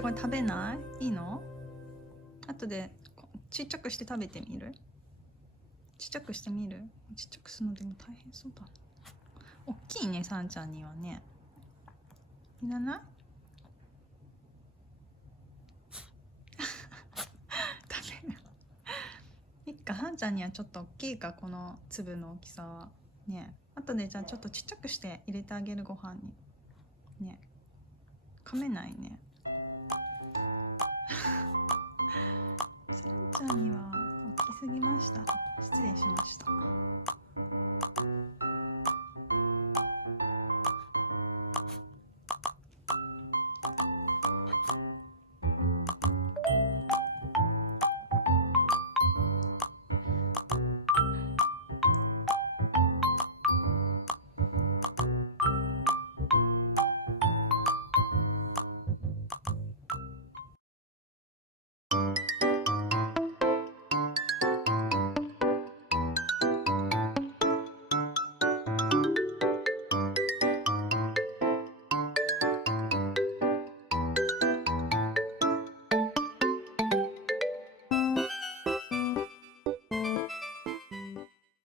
これ食べない？いいの？後でちっちゃくして食べてみる？ちっちゃくしてみる？ちっちゃくするのでも大変そうだ。おっきいね、さんちゃんにはね。いらない？食べる。いっか、さんちゃんにはちょっと大きいか、この粒の大きさは。ね。後でじゃあちょっとちっちゃくして入れてあげる、ご飯に。ね。噛めないね。さんちゃんには大きすぎました。失礼